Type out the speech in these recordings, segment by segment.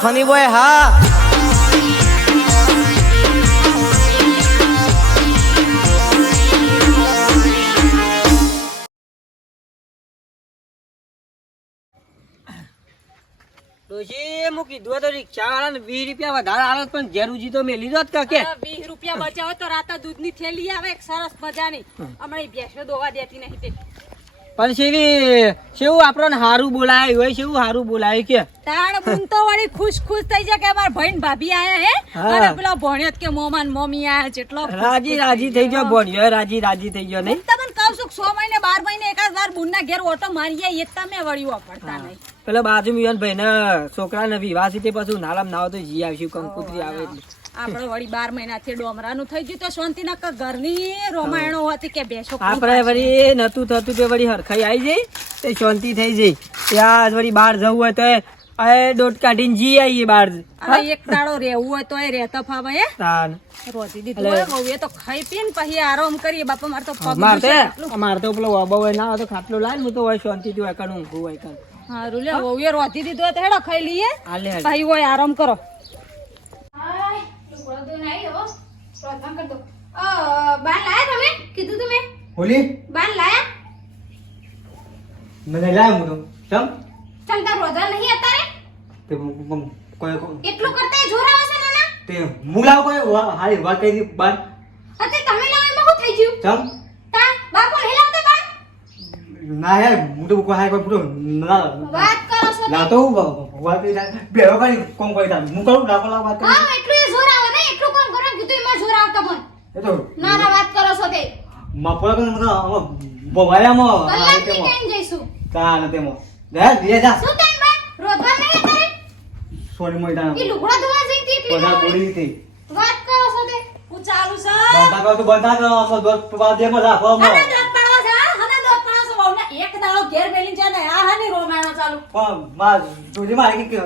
Funny boy હા. ડોશી હું કીધું હતું રિક્ષા વાળા ને વીસ રૂપિયા વધારે આવે પણ જેરુજી તો લીધો દો કે વીસ રૂપિયા બચાવો તો રાતા દૂધની થેલી આવે એક સરસ મજાની. હમણાં ઈ ભેંસો દોવા દેતી નહીં તે. પણ શેવી શેવું આપણને હારું બોલાય હોય શેવું હારું બોલાય કે? તાણ તો વળી ખુશ ખુશ થઈ જાય કે મારા ભાઈ ને ભાભી આયા હે? હા. અને પેલો ભણ્યો કે મોમાન મોમી આયા જેટલો રાજી રાજી થઈ ગયો ભણ્યો રાજી રાજી થઈ ગયો નહીં? તમને કહું છું કે સો મહિને બાર મહિને એકાદ વાર બુનના ઘેર ઓટો મારી આવીએ એ તમે વળી વાપરતા નહીં. પેલા બાજુ મિયન ભાઈ ને છોકરા ને વિવાહ છે પાછું પછી નાલામ નાવ તો જી આવશું કંકુતરી આવે એટલે. આપણે વળી બાર મહિનાથી ડોમરાનું થઈ ગયું તો શાંતિ ના ઘરની રોમાયણો હતી કે બેસો આપણે વળી નતું થતું તે વળી હરખાઈ આવી જઈ તે શાંતિ થઈ જાય ત્યાં વળી બહાર જવું હોય તો એ દોટ કાઢીને જી આવીએ બહાર. હવે એક દાડો રહેવું હોય તો એ રહેતો ફાવે એ રોજી દીધું હોય બહુ તો ખાઈ પીને પછી આરામ કરીએ. બાપા મારે તો મારે તો મારે તો પેલો હોય ના હોય તો ખાટલો લાય ને હું તો હોય શાંતિથી હોય કાન ઊંઘું હોય કણ હારું લે વહુએ રોજી દીધું હોય તો હેડો ખાઈ લઈએ. ભાઈ. હોય આરામ કરો. હોલી મને લાય હું તો ચમ તે મ- મ- કોઈ કોઈ- એટલું કરતા જોરાવા છે નાના? તે હું લાવ કોઈ હારી વાત કરી બાર? અતે તમે લાવો એમાં શું થઈ ગયું? ચમ? તા બાપુ નહીં લાવતા બા ના યાર હું તો કોઈ હારી કોઈ પૂરો ના વાત કરો છો તે. લાવતો હું વાત કરી બેહો કરી કોમ કરી હું કરું? લાવો લાવો વાત કરી હા એટલું એ જોર આવે નહીં એટલું કામ કરો કીધું એમાં જોર આવતા પણ એ તો ના ના વાત કરો છો તે મફળા મને આમાં બોવાયામાં આ કલાક. ની કેમ જઈશું તાને તેમાં. જા, લે જા. શું તેમ બા રોધવા નહીં અત્યારે સોરી મોય તાને. એ લુગડા ધોવા જઈ એટલી બધા. બોલી હતી. વાત કરો છો તે હું ચાલુ છે બંધા કરો તો બંધા કરો, આમાં દોઢ પવા દે માં રાખો આમાં. હને દાંત પાડવા છે હા? હને પાડવા છે વહુને એક દાડો ઘેર મેલીને છે ને આ હાની રોમાયણો ચાલુ પણ માં જોજે મારે કે કે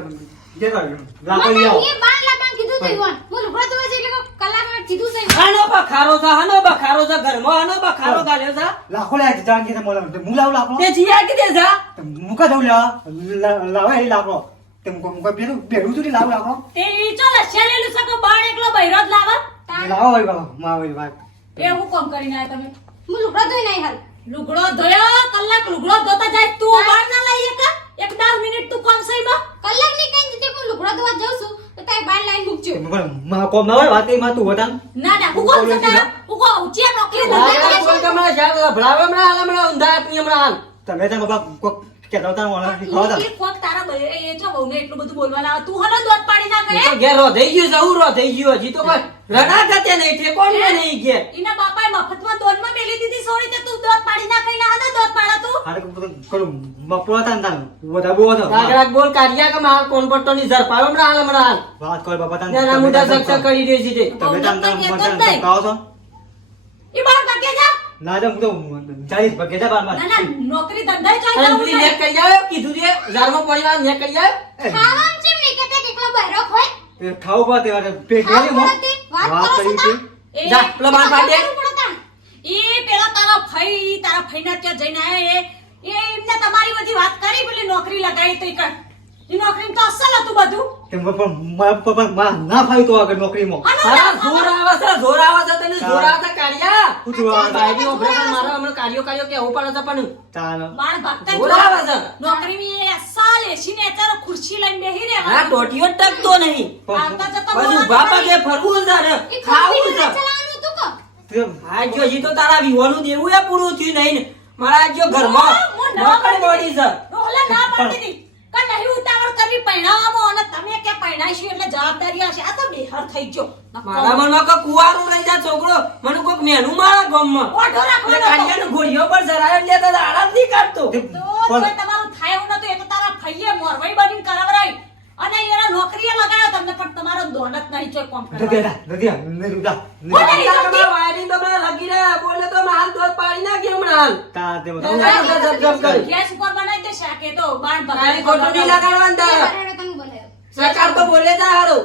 જે કર્યું. લાવો મને ઈ આવો. એ બાર લાવવાનું કીધું તું ઈવન. હું લુગડા ધોવા જઈ એટલે કલાકમાં કીધું છે હાનો બખારો છે હાનો બખારો છે ઘરમાં હાનો બખારો ગાલ્યો છે લાખો લે જાણ કે મોલા લાખો? તે જીયા કે દે છે મુકા દઉં લા? લાવે એ લાખો. તે મુકા મુકા બેરું બેરું તો લાવ લાખો? તે ઈ ચો લસ્યા લેલું છે કે બાણ એકલો બૈરો જ લાવે. લાવો ભાઈ બાબા માં ભાઈ એ હું કોમ કરીને આયા તમે? હું લુગડા ધોઈ નહીં હાલ. લુગડો ધોયો કલાક લુગડો ધોતા જાય તું બાર ના લઈ એક એક દસ મિનિટ તું કોમ સહીમાં કલાકની કઈ જતી હું લુગડા ધોવા જાઉં છું. તો તારી બાર લાઈન મૂકજો. માં કોમ ના હોય વાત કરી માં તું હોતા. ના ના હું કોમ સતા હું કો ઉચિયા નોકરી ધંધા કરે છે. તમે તો બાબા કોક કેતા હતા મોલા થી ખાવા ઈ કોક તારા બૈરે એ જો વહુને એટલું બધું બોલવા લાવે તું હલો દોત પાડી ના કરે ઈના બાપાએ મફતમાં દોનમાં મેલી દીધી સોરી તે તું દોત પાડી ના કઈ ના દોત પાડા તું. હારે કરું મપરો હતા ને તાન હાલ બહુ હતો વાત કર બાબા તાન તમે તાન તાન મને કાવો છો ઈ બાર ભાગે જા ના તો હું તો ચાલીસ બગે છે બાર ના નોકરી ધંધાય ચાલ જાવું છે ખાવાનું છે નહીં કે તે એકલો બહેરો ખોય એ ખાવું પડે વાત પેટ ખાવું ગયેલી મો પડે તે? વાત વાત કરો છો કરી જા, પેલો બાર પાડે. પડે પેલા તારા ફઈ તારા ફઈના ત્યાં જઈને આયા એ એ એમને તમારી બધી વાત કરી બોલી નોકરી લગાવી તો કણ ઈ નોકરી તો અસલ હતું બધું. તે મ- પણ મા- પપ્પા મા ના ફાવી તો આગળ નોકરીમાં. આનો જોર આવે છે જોર આવે છે તને જોર આવે છે. નોકરી ની અસલ એસી ને અત્યારે ખુરશી લઈને બેહી રહેવા આવતા જતા પછી બોલાતું ઊભા નહીં. પગે ફરવું છે ને એ ખાવું છે. ચલાવવાનું તું કે? તે આ જો હજી તો તારા વિહોનું દેવું એ પૂરું થયું નહીં ને. મારા જો ઘરમાં હું ના બોડી છે. ડોલા ના પાડતી હતી કે નહીં ઉતાવળ કરવી પરણાવવામાં અને તમે કે પરણાઈશું એટલે જવાબદારી હશે આ તો બેહર થઈ ગયો. મારા મનમાં કોઈ કુવારું રહી જાય છોકરો. મને કોઈક મેનું મારા ગમમાં. ઓઢો રાખવાનો. કાંડિયાનો ઘોડીઓ પર જરાય એટલે તો આરામ નહીં કાઢતો તે તમારું થાય એવું નતું એ તો તારા ફઈએ મોરવાઈ બની અને એના નોકરીએ લગાડ્યો તમને પણ તમારો દોન જ નહીં છે કોમ કરવા. તમારા વાયરિંગ લગી રહ્યા બોલે તો માલ હાલ દોધ પાડી નાખી હમણાં હાલ તા તે બધા. ના, ના, ના, જપ, જપ કરી. ગેસ ઉપર બનાવી દે શાકે તો બાણ ખોટું નહીં લગાડવાનું. સરકાર તો બોલે ના, ના, જો હીરો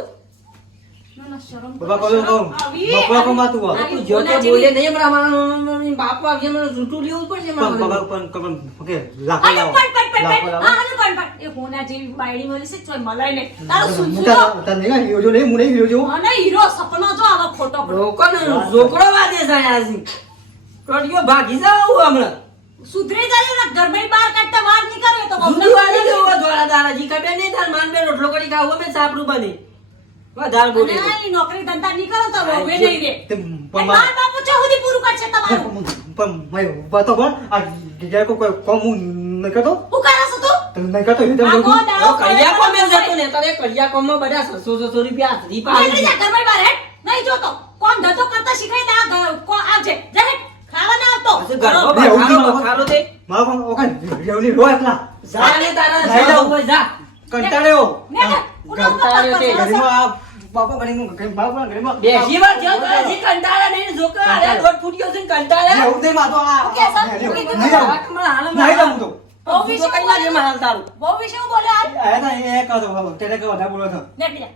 ભાગી જાવ હમણાં. સુધરી જાય ને ઘરમાં બહાર કાઢતા વાર નીકળે કરે તો જુદી વાગે છે ઓ દારાજી. ખબર નહીં તાર માન બે રોટલો કરી ખાવું અમે સાપડું બની. વધારે બોલે છે. નોકરી ધંધા નહીં તો રોવે નહીં રે. તે એ બાર બાપુ છે સુધી પૂરું કરશે તમારું? પણ મેં વાતો પણ આ જગ્યાએ કોઈ કોઈ કોમ હું નહીં કરતો. હું કરે છે તું? નહીં કરતો એટલે. દાડો ઓ, કડિયા કોમે જતો ને તારે કડિયા કોમમાં બધા સસો સસો રૂપિયા હાથરી પાડી નીકળી જા ઘરમાં બહાર નહીં જોતો. કોણ ધંધો કરતા શીખાય ને આ આવજે. જા ખાવા ના આવતો. પછી ઘરમાં બે ઊંઘી બખારો બાબા. બખારો તે? મારો પણ ઓકે રેવલી રો એકલા જા ને તારા જા કંટાળ્યો. ઉઠો, કંટાળ્યો તે. ઉઠો, આ બાપા ઘડીમાં ઘડી- બાપા ઘડીમાં બેસી વાર જો તો હજી કંટાળા નહીં છોકરા અરે દોઢ ફૂટ્યો છે ને કંટાળા એવું નહીં માતો આ ઓકે, સર, નહીં ઓકે, નહીં. આ હું તો. બહુ વિશે કઈ લાગે માં હાલ તારું? બહુ વિશે બોલે આજ? આયા તા એ કહો તો તેને કહો વધારે બોલો તો. નીકળી જા.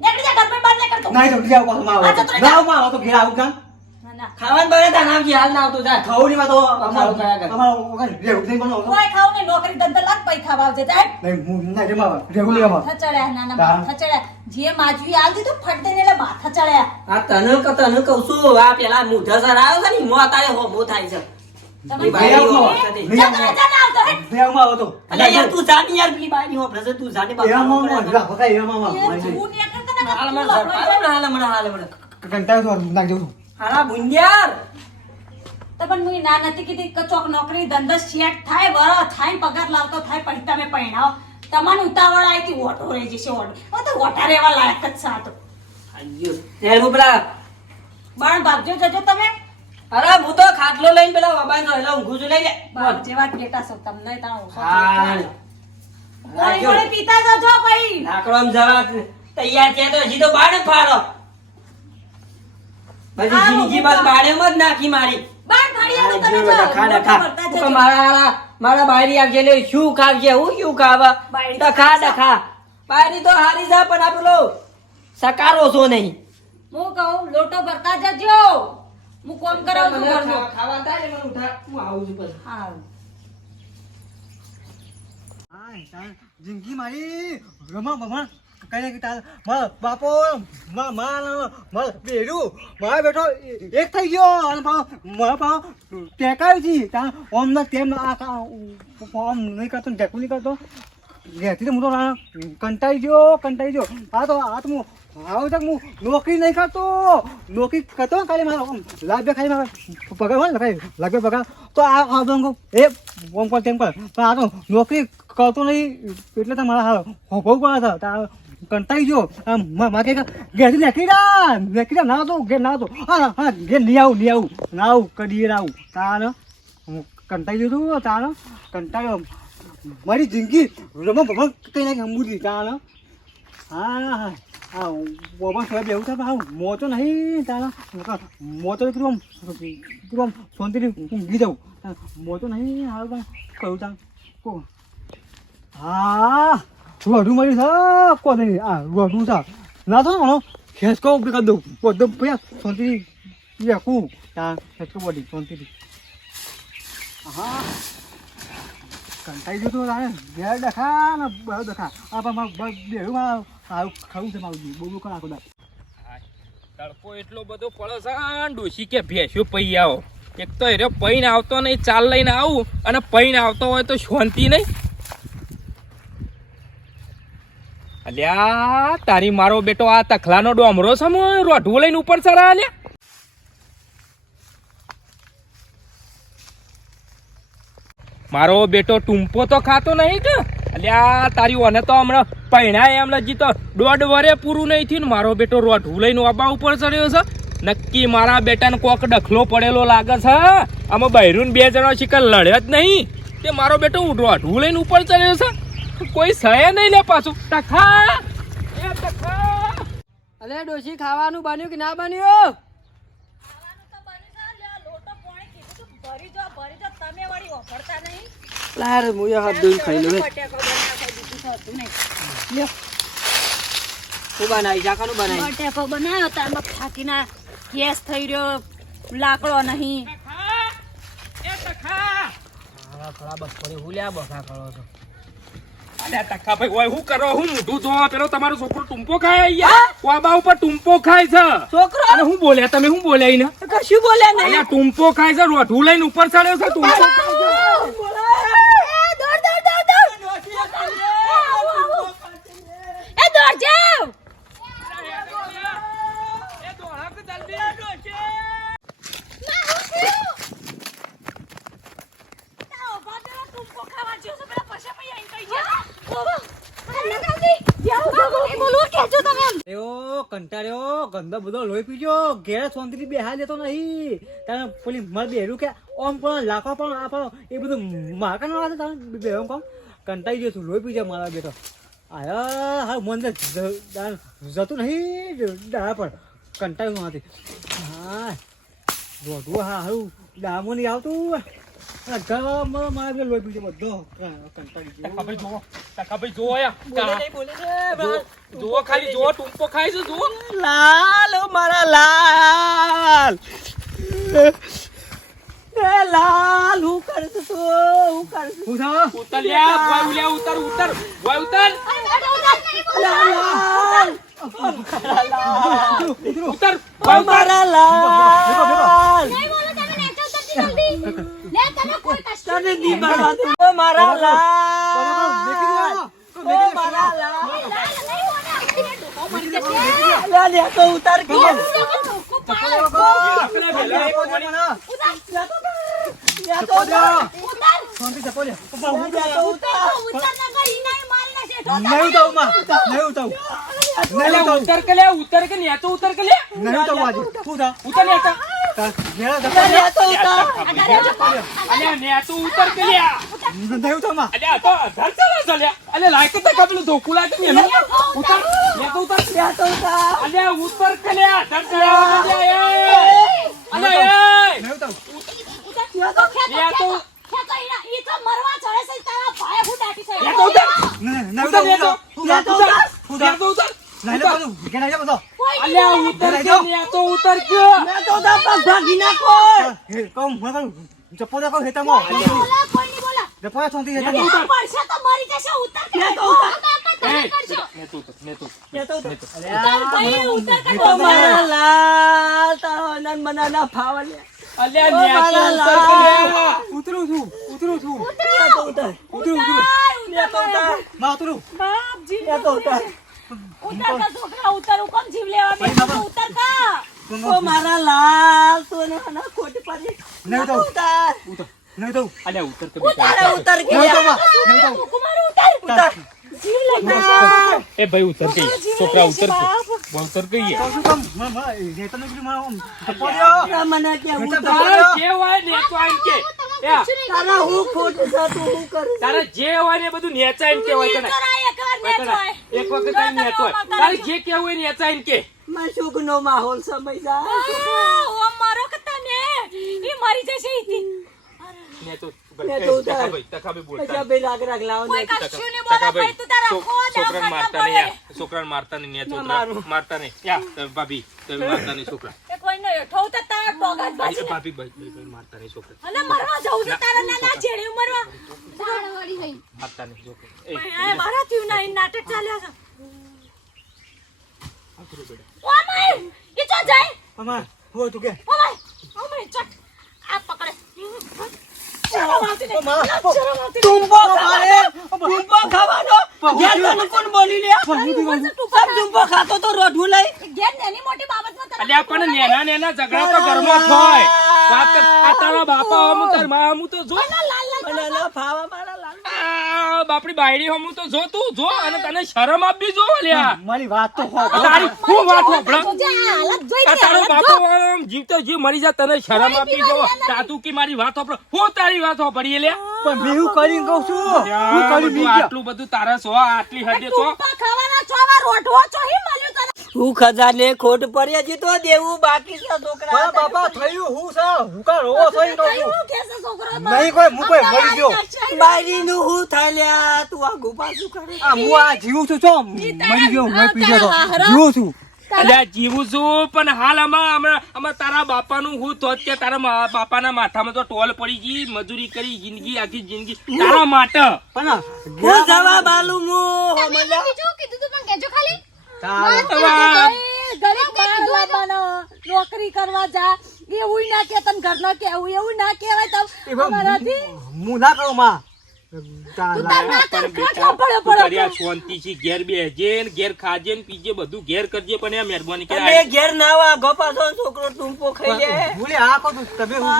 નીકળી જા ઘરમાં બહાર નીકળ તું. નહીં તો જાવ પાછો માં આ તો આવો તને- માં આવો તો ઘેર આવું કાં? ના, ના. ખાવાનું બને તા નામજી હાલ ના આવતો. જા ખાવું નહીં માં તો ખાવું કયા કર. અમારો ઓકે રેવું નહીં બનાવો કોઈ ખાવ નહીં નોકરી ધંધો લાગ પૈ ખાવા આવજે જા. નહીં હું નહીં જમાવા રેવું નહીં આવા. માથા ચડ્યા નાના તાર. જે માજવી આલ દીધું ફટ દઈને એટલે માથા ચડ્યા આ તને ક તને કહું છું આ પેલા મુઢા સર આવ્યો છે ને ઈમો અત્યારે હોમો થાય છે. તમે એ આવો. ના તો અલ્યા યાર તું જા યાર પેલી બાઈ હોભળે છે તું જા બાપા. એવામાં માં રાખો કાંઈ એવામાં માં તું ને કરતા ને હાલ મને હાલ લફડો હાલ હમણાં, કંટાળો તો નાખ જવું હાલા ભુંડિયાર. તો પણ હું ના નથી કીધી કચોક નોકરી ધંધો શેટ થાય બરો થાય પગાર લાવતો થાય પછી તમે પહેણાવો તમારું ઉતાવળ આવી હતી ઓટો રહી જશે ઓટો હવે તો ઓટા રહેવા લાયક જ સાતો આ તો. આજો. ત્યારે હું પેલા બાણ ભાગજો જજો તમે. અરે હું તો ખાટલો લઈને પેલા બાબાનો હેલો ઊંઘું છું. લઈ લે. જેવા બેટા છો તમને તાણ ઓછો પીતા જજો ભાઈ. નાકડો જવા તૈયાર છે તો હજી તો બાણ ફાડો. પછી જિંદગી બસ બાણેમાં જ નાખી મારી. મારા મારા બાયરી આવજે લે શું ખાવજે હું શું ખાવા? ડખા. ડખા બાયરી તો હારી જા પણ આ સકારો છો નહીં. હું કહું લોટો ભરતા જજો. હું કોમ કરાવું છું ઘરનું. ખાવા થાય મને ઉઠા હું આવું છું પછી. હા જિંદગી મારી રમા બમા કઈ કે તાર માર બાપો માર બેડું, મારા બેઠો એક થઈ ગયો. અને મારા પાછો ટેકાય છે. તાર ઓમ ના તેમ ઓમ નહીં કરતો ઢેકું નહીં કરતો. ઘેરથી હું તો કંટાઈ ગયો કંટાઈ ગયો. આ તો આ તો હું હું નોકરી નહીં કરતો. નોકરી કરતો ખાલી મારો આમ ખાલી મારા પગાર હોય ને ખાલી લાગે પગાર. તો આ આ બધું એ ઓમ કર તેમ કર પણ આ તો નોકરી કરતો નહીં, એટલે તો મારા હાલ હોભવું પડે તો કંટાઈ ગયો આમ મારે કે ઘેરથી નીકળી જા નીકળી જા ના તો ઘેર ના તો હા હા ઘેર નહીં આવું નહીં આવું ના આવું કદી આવું તાર હું કંટાઈ ગયો છું તાર કંટાળ્યો મારી જિંદગી રમો ભમો કઈ નાખી હંબુજી તાર હા હા હા ઓમાં સાહેબ એવું થાય હા મોતો નહીં તારા મોતો તું આમ તું આમ શાંતિથી ઊંઘી જાઉં મોતો નહીં હાલ પણ કહું તા કો હા રોડું મળ્યું છે કો નહીં આ રોડું છે ના તો ને ખેંચકો ઊભી કરી દઉં બધું ભૈયા શાંતિથી લેખું ત્યાં ખેંચકો બોડી શાંતિથી હા કંટાઈ ગયું તો તારે ઘેર દખા ને બહુ દખા આ પણ મારું બેડું માં સારું ખાવું છે મારું બહુ બહુ કરા બધા તડકો એટલો બધો પડે છે આ કે ભેંસ્યો પઈ આવો. એક તો એરો પૈન આવતો નહીં, ચાલ લઈને આવું. અને પૈન આવતો હોય તો શાંતિ નહીં. અલ્યા, તારી મારો બેટો આ તખલાનો ડોમરો છે રોઢવું લઈને ઉપર ચડા અલ્યા મારો બેટો ટૂંપો તો ખાતો નહીં કે? અલ્યા, તારી ઓને તો હમણાં પૈણાય એમ લજી તો દોઢ વરે પૂરું નહીં થયું ને મારો બેટો રોઢવું લઈને અબા ઉપર ચડ્યો છે. નક્કી મારા બેટાને કોક ડખલો પડેલો લાગે છે. આમાં બહેરું બે જણા શિકાર લડ્યા જ નહીં. તે મારો બેટો રોઢવું લઈને ઉપર ચડ્યો છે. કોઈ સહે નહીં લે પાછું. ટખા. એ ટખા. અલે ડોશી ખાવાનું બન્યું કે ના બન્યું? ખાવાનું તો બની જાય લ્યો, લોટો પાણી કીધું તું ભરી જો ભરી જો તમે વળી વાપરતા નહીં લાર હું હાથ ધોઈને ખાઈ લઉં. લ્યો. બનાવી બનાવી. બનાવ્યો તારમાં ગેસ થઈ રહ્યો લાકડો નહીં. એ તખા હા બસ પડે હું લ્યા બસા કરો છો. અલ્યા ભાઈ ઓય હું કરો હું મોઢું ધોવા પેલો તમારો છોકરો ટૂંપો ખાય અહીંયા? ઉપર ટૂંપો ખાય છે. છોકરો? અને હું બોલ્યા તમે હું બોલ્યા એને કશું બોલ્યા નહીં. અલ્યા ટૂંપો ખાય છે રોઢું લઈને ઉપર ચડ્યો છે ટૂંપો એ દોડ જાવ એ દોડક જલ્દી એવો કંટાળ્યો? ગંદો બધો લોહી પીજો. ઘેર બે બેહા દેતો નહીં. તારે પેલી મર બેરું કે ઓમ પણ લાખો પણ આપો એ બધું માકા ના તારે? બેહો કોમ? કંટાળી ગયો છું. લોહી પીજો મારા બેટો આયા હા મન જતું નહીં. ડા પણ કંટાળ્યું નથી હા. રોધવું હા હારું ડામો નહીં આવતું. ઘર ઘરમાં મારા બે લોહી પીજો બધો કંટાળી ગયો. તખા ભાઈ જોવો યા જુઓ ખાલી જુઓ ટૂંપો ખાય છે જુઓ. લાલ મારા લાલ. એ લાલ હું કરું છું હું કરું છું. ઉતર. લ્યા બોય ઉલ્યા ઉતર ઉતર. બોય ઉતર. લાલ. ઉતર. ઓ મારા લાલ. તને દી મારવા દે મારા લાલ. તો ઉતાર કે લે. તો ઉતાર લે લે તો ઉતાર ઉતર કે લે ઉતર કે ઉતર કે નહીં તો આજે થા ઉતર લે તો ઉતર. અલ્યા નેચો ઉતર કે લે નહીં ઉતાવું માં અલ્યા તો અધર ચલા ચલ્યા અલ્યા. લાયક તો કબલું ધોકું લાગે ને એનું ઉતર નેચો ઉતર લે તો ઉતાર અલ્યા ઉતર કે લે અધર ચલા અલ્યા એ! અલ્યા એ! ઉતાવું લે તો લે તો મરવા ઉતર નહીં નહીં ઉતર ઉતાવું લે તો હું થા ઉતર. લે તો ઉતર બધો અલ્યા ઉતર. કે ઉતર કે લે તો ઉતાર. પગ ભાગી નાખો હે ચપ્પો દેખો હેતા મો જપો શાંતિ હેતા મો લે. તો ઉતાર એ નેચો ઉતર નેચો લે તો ઉતાર ઓ મારા લાલ તારો નન મનાના ફાવલે અલ્યા ઓ નેચો મારા ઉતર કે લે લાલ. ઉતરું. છું ઉતરું છું. લે તો ઉતાર. ઉતરું. ઉતરું લે તો ઉતાર. માં ઉતરું. લે તો ઉતાર. ઓ મારા લાલ તો ખોટ પડી ઉતર. ઉતાર. નહીં ઉતર કે ઉતાર ઉતાર. કે નહીં ઉતાવું માં નહીં ઉતાવું ઉતાર ઉતાર. એ ભાઈ ઉતર કે છોકરા ઉતર કે ઉતરમાં મને કે જે હોય ને તો આમ કે. તારા હું ખોટું છે હું કરું. તારે જે હોય ને બધું નેચા એમ કેવાય કને એક વખત નેચો તારે જે કેવું હોય ને નેચા એમ કે. માં સુખનો માહોલ સમય એ મરી જશે ઈથી. બોલતા લાવો ને કશું નહીં બોલે, ભાઈ, તું તારા છો- છોકરાને મારતા નહીં બોલે. છોકરાને મારતા નહીં નેચો ના મારતા નહીં. યા ભાભી તમે મારતા નહીં છોકરા. એ કોઈને હેઠો ઉતર તારા જ ભાભી ભાઈ ભાઈ, ભાઈ, મારતા નહીં છોકરા. અને મરવા જવું છે તારા નાના જેડી ઉંમરમાં. મારતા નહીં છોકરા. એ, મારા થયું ના નાટક ચાલ્યા છે. ઓ માય ઈ ચો જાય? મામા હો તું કે? ઓ માય ઓ માય ચટ. આ પકડે. ટુંબો ખાવે ટુંબો ખાવાનો ઘેર તને કોણ બોલી લે સબ ટુંબો ખાતો તો રોઢું લઈ ઘેર નાની મોટી બાબતમાં તને અલ્યા પણ નેના નેના ઝઘડા તો ઘરમાં થાય વાત કર તારા બાપા હું તાર મા હમું તો જો લાલ લાલ ફાવા બાપડી બાયડી હમું તો જો તું જો અને તને શરમ આપવી જો અલ્યા. મારી વાત તો હો તારી હું વાત હો તારો બાપો આમ જીવતો જીવ મરી જા તને શરમ આપવી જો. તાતું કે મારી વાત હોભળો હું તારી વાત હોભળી લે. પણ મેં હું કરીને કહું છું. હું કરી બધું આટલું બધું તારા સો આટલી હદે તો. ટૂંપા ખાવાના ચોવા રોટવો છો હી મળ્યું હું ખજાને ખોટ પડ્યા છે તો દેવું બાકી છે છોકરા. મારા બાપા થયું હું છે? હું કા રોવો થઈ તો છું. એવું કે છે છોકરો? નહીં કોઈ હું કોઈ મરી ગયો. બારી નું હું થાલ્યા? તું આ ગુપા શું કરે આ હું આ જીવું છું છો મરી ગયો મેં પી ગયો જીવું છું. અલ્યા જીવું છું પણ હાલ આમાં હમણાં આમાં તારા બાપાનું હું તો કે તારા મા- બાપાના માથામાં તો ટોલ પડી ગઈ મજૂરી કરી જિંદગી આખી જિંદગી. તારા માટે. પણ હું જવાબ આલું હું કીધું તું પણ કેજો ખાલી. નોકરી કરવા જા. એવું ના કે તને ઘર ના કેવું એવું ના કેવાય તમ. હું ના કરું માં. તારા પણ બેટા, પડે, તું પડે, કર્યા શાંતિથી ઘેર બેસજે ને ઘેર ખાજે ને પીજે બધું ઘેર કરજે પણ એ મહેરબાની તમે કરે ઘેર ના આવા ગોપા છો છોકરો ટૂંપો ખાઈ લે. ભૂલે આ કહું તમે હું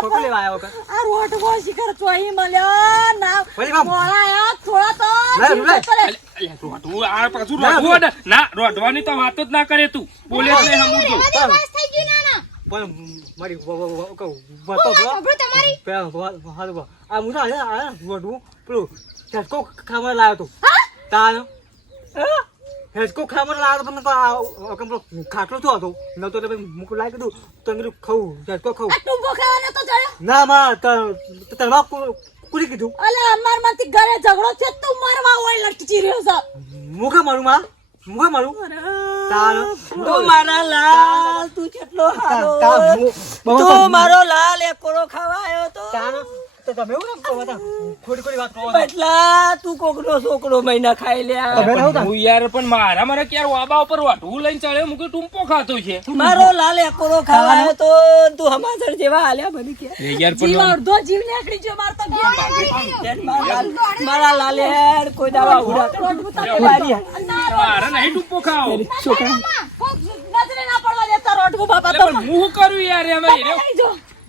છોકરો લેવા આવ્યો કે? આ રોટ બો શિખર ચોહી મળ્યો. ના વળી બાપ. મોળા આયા, થોડા તો લે, જીવ લે. જતો રહે. અલ્યા, રોઢવું, આ પાછું રોઢવું ને? ના રોઢવાની તો વાત જ ના કરે તું. બોલે પણ મારી હું. આ આયા વડવું પેલું હેસકો ખાવા લાવ્યો તો તાનો હેસકો ખાવા લાવ્યો પણ પેલો ખાટલો શું હતો. ન તો તમે મુક લાવી કીધું તો કીધું ખાવું હેસકો ખાવું ના માં કુલી કીધું. અલે અમારમાંથી ઘરે ઝઘડો છે તું મરવા હોય લટકી રહ્યો છે. મુખા મારું માં મુખા મારું? તું મારા લાલ તું કેટલો હારો? તા- મારો લાલ એક કોરો ખાવા આવ્યો તો? તો તમે એવું કેમ કહો હતા? ખોટી ખોટી વાત કહો છો. તું કોકનો છોકરો મહિના ખાઈ લે તમે રહો તા. હું યાર પણ મારા મારા ક્યારે વાબા ઉપર વાઢવું લઈને ચડ્યો મૂકી ટૂંપો ખાતો છે. મારો લાલ એક કોરો તો તું હમાસર જેવા હાલ્યા મને કે. યાર પણ અડધો જીવ નીકળી ગયો માર તો મારા લાલે કોઈ દાવા ઉડા. નહીં ટૂંપો છોકરા નજરે ના પડવા દેતા રોટવું બાપા તો. હું કરું યાર એમાં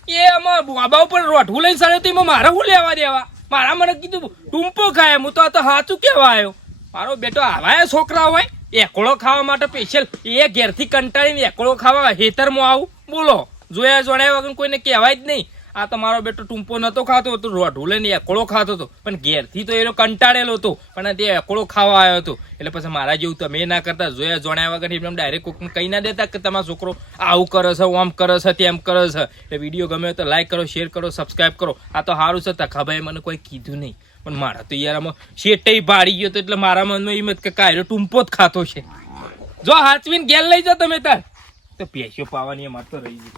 એ આમાં બાબા ઉપર રોઠવું લઈને સડ્યો તો એમાં મારે શું લેવા દેવા? મારા મને કીધું, ટૂંપો ખાય, હું તો આ તો સાચું કેવા આવ્યો. મારો બેટો આવા છોકરા હોય એકળો ખાવા માટે સ્પેશિયલ એ ઘેરથી કંટાળીને એકળો ખાવા હેતરમાં આવું. બોલો, જોયા જોડાયા વગર કોઈને કહેવાય જ નહીં. આ તો મારો બેટો ટૂંપો નતો ખાતો, તો ઢોલે ને એકળો ખાતો હતો. પણ ઘેરથી તો એનો કંટાળેલો હતો. પણ તે એકડો ખાવા આવ્યો હતો. એટલે પછી મારા જેવું તમે ના કરતા, જોયા જોણ્યા વગર એમ ડાયરેક્ટ કોકને કહી ના દેતા કે તમારો છોકરો આવું કરે છે આમ કરે છે, તેમ કરે છે. એટલે વીડિયો ગમે તો લાઈક કરો શેર કરો સબસ્ક્રાઇબ કરો. આ તો સારું છે તખાભાઈ મને કોઈ કીધું નહીં. પણ મારા તો યાર આમાં શેટે ભાડી ગયો તો એટલે મારા મનમાં એમ જ કે કાયરો ટૂંપો જ ખાતો છે. જો હાચવીને ગેલ લઈ જાઓ તમે તાર. તો પેશિયો પાવાની એમાં તો રહી ગઈ.